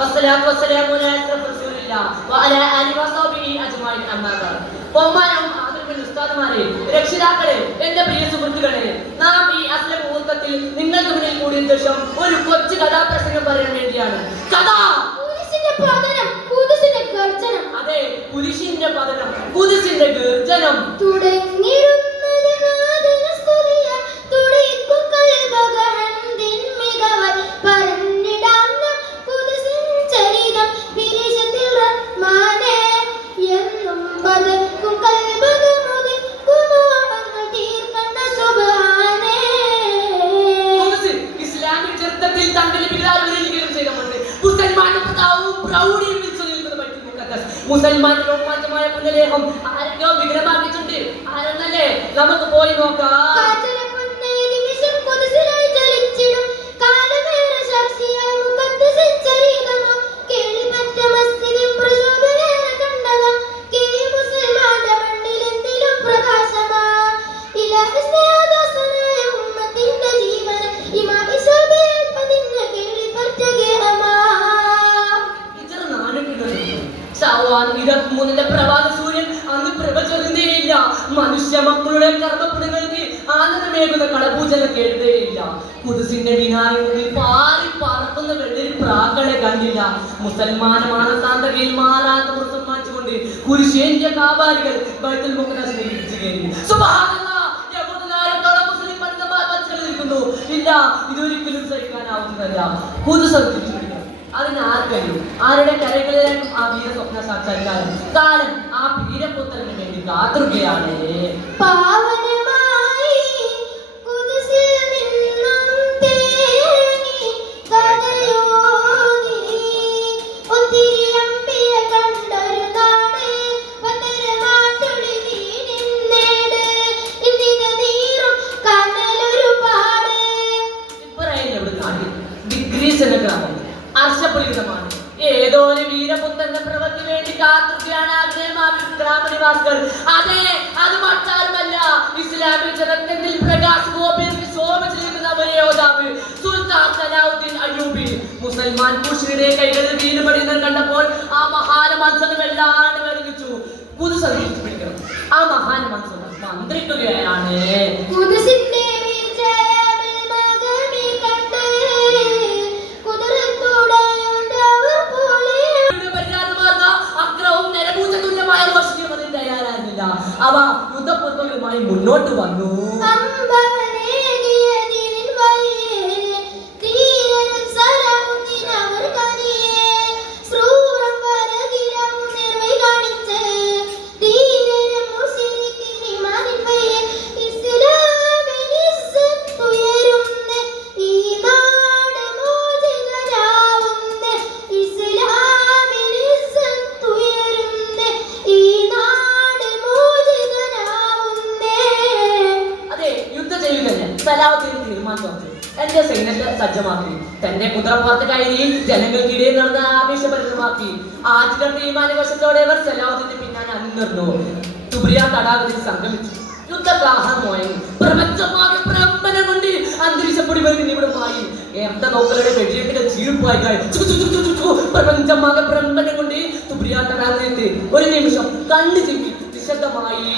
والصلاة والسلام على أشرف رسول الله وعلى آله وصحبه أجمعين أما بعد. ബഹുമാനവും ആദരവും ഉസ്താദുമാരെ, രക്ഷിതാക്കളെ, എന്റെ പ്രിയ സുഹൃത്തുക്കളെ, നാം ഈ അസ്ല മുഹൂർത്തത്തിൽ നിങ്ങൾക്ക് മുന്നിൽ കൂടിയ ശേഷം ഒരു കൊച്ചു കഥാപ്രസംഗം പറയാൻ വേണ്ടിയാണ്. കഥ അതെ, കുരിശിന്റെ പതനം, കുരിശിന്റെ ഗർജനം മുസൽമാന്റെ രോമാഞ്ചമായ പുനലേഹം ആരൊക്കെയോ വിഗ്രഹമാക്കിയിട്ടുണ്ട്. ആരെന്നല്ലേ നമുക്ക് പോയി നോക്കാം. പ്രഭാത സൂര്യൻ അന്ന് പ്രഭ ചൊരുന്നേയില്ല. മനുഷ്യ മക്കളുടെ കർമ്മപ്പുടങ്ങൾക്ക് ആനന്ദമേകുന്ന കളപൂജനം കേൾക്കുകയില്ല. കുദുസിന്റെ മിനാരങ്ങളിൽ പാറി പറക്കുന്ന വെള്ളരി പ്രാക്കളെ കണ്ടില്ല. മുസൽമാന മാനസാന്തകയിൽ മാറാത്ത മുസൽമാനിച്ചുകൊണ്ട് കുരിശേന്ത്യ കാബാലികൾ ബൈത്തുൽ മുഖദ്ദസിനെ ഇടിച്ചു കയറി. മുസ്ലിം പണ്ഡിതന്മാർ മനസ്സിലിരിക്കുന്നു, ഇല്ല, ഇതൊരിക്കലും സഹിക്കാനാവുന്നതല്ല. കുദുസ് അതിന് ആർക്കറിയും? ആരുടെ കരകളിലേക്കും ആ വീര സ്വപ്ന സാക്ഷാത്കാരം കാലം ആ വീരപുത്രന് വേണ്ടി കാത്തുകയാണ്. ഏതോ ഒരു വീരപുത്രന്റെ പ്രവൃത്തി വേണ്ടി കാത്തുകയാണ് ഗ്രാമനിവാസികൾ. അതെ, അത് മറ്റാരുമല്ല, ഇസ്ലാമിക ജനത്തിൽ പ്രകാശോപിച്ചിരിക്കുന്ന യോദ്ധാവ് സുൽത്താൻ സലാഹുദ്ദീൻ അയ്യൂബി. മുസൽമാൻ കുഷിയുടെ കൈകളിൽ വീടുപടിയുന്നത് കണ്ടപ്പോൾ ആ മഹാന മനസ്സന് വെള്ളാണ്ട് വെറുകിച്ചു. പിടിക്കണം. ആ മഹാന മനസ്സന് മന്ത്രിക്കുകയാണ്. അവ യുദ്ധപൂർവകമായി മുന്നോട്ട് വന്നു. സലാഹുദ്ദീൻ തീരുമാനം എന്റെ സൈന്യത്തെ സജ്ജമാക്കി തന്റെ കുതിരപ്പുറത്ത് കയറി ജനങ്ങൾക്കിടയിൽ നടന്ന ആവേശഭരിതമാക്കി. ആദ്യ തീരുമാനവശത്തോടെ അവർ സലാഹുദ്ദീന്റെ പിന്നാലെ അണിനിർന്നു. തുബ്രിയ തടാകത്തിൽ സംഗമിച്ചു. യുദ്ധകാഹമായി പ്രപഞ്ചമാകെ പ്രകമ്പനം കൊണ്ട് അന്തരീക്ഷപ്പൊടി ഇവിടെ എന്റെ നോക്കളുടെ വെടിയേറ്റിന്റെ ചീർപ്പായി പ്രപഞ്ചമാകെ പ്രകമ്പനം കൊണ്ട് തുബ്രിയ തടാകത്തിൽ ഒരു നിമിഷം കണ്ണു ചിമ്മി നിശബ്ദമായി.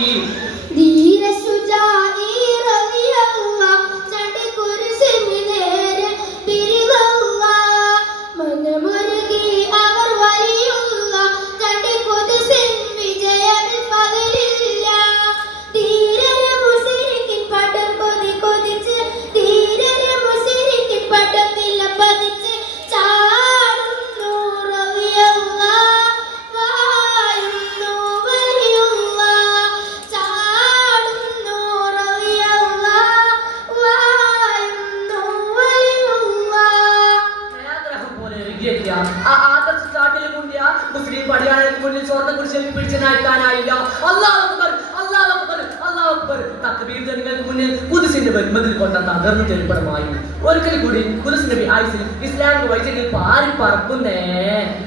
മുസ്ലിം പടിയാളർക്ക് മുന്നിൽ സ്വർണ്ണ കുരിശിൽ പിടിച്ചു നയിക്കാനായില്ല. അല്ലാഹു അക്ബർ, അല്ലാഹു അക്ബർ, അല്ലാഹു അക്ബർ. തക്ബീർ ജനങ്ങൾക്ക് മുന്നിൽ ഖുദ്സിന്റെ മതിൽ കൊണ്ട തകർന്നു ചെരുപ്പടമായി. ഒരിക്കൽ കൂടി ഖുദ്സ് നബി ആയിസിൽ ഇസ്ലാമിക വൈദ്യങ്ങൾ പാറി പറക്കുന്നേ.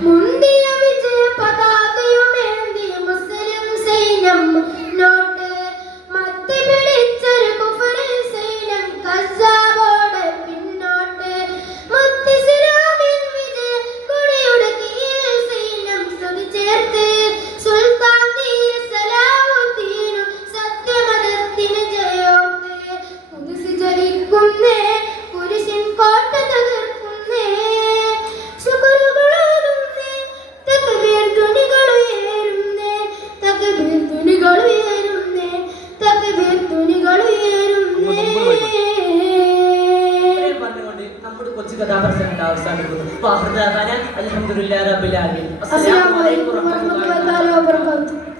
മുന്തിയ വിജയ പതാകയുമേന്തി മുസ്ലിം സൈന്യം നോട്ട് മത്തി പിടിച്ചൊരു കുഫറിൻ സൈന്യം കസ്സാബോടെ പിന്നോട്ട് മത്തി ഇസ്ലാമിൻ വിജയ കൊടിയുടെ നമ്മുടെ കൊച്ചു കഥാപ്രസംഗം അവസാനിക്കുന്നു. അൽഹംദുലില്ലാഹി റബ്ബിൽ ആലമീൻ. അസ്സലാമു അലൈക്കും വറഹ്മത്തുള്ളാഹി വബറകാതുഹു.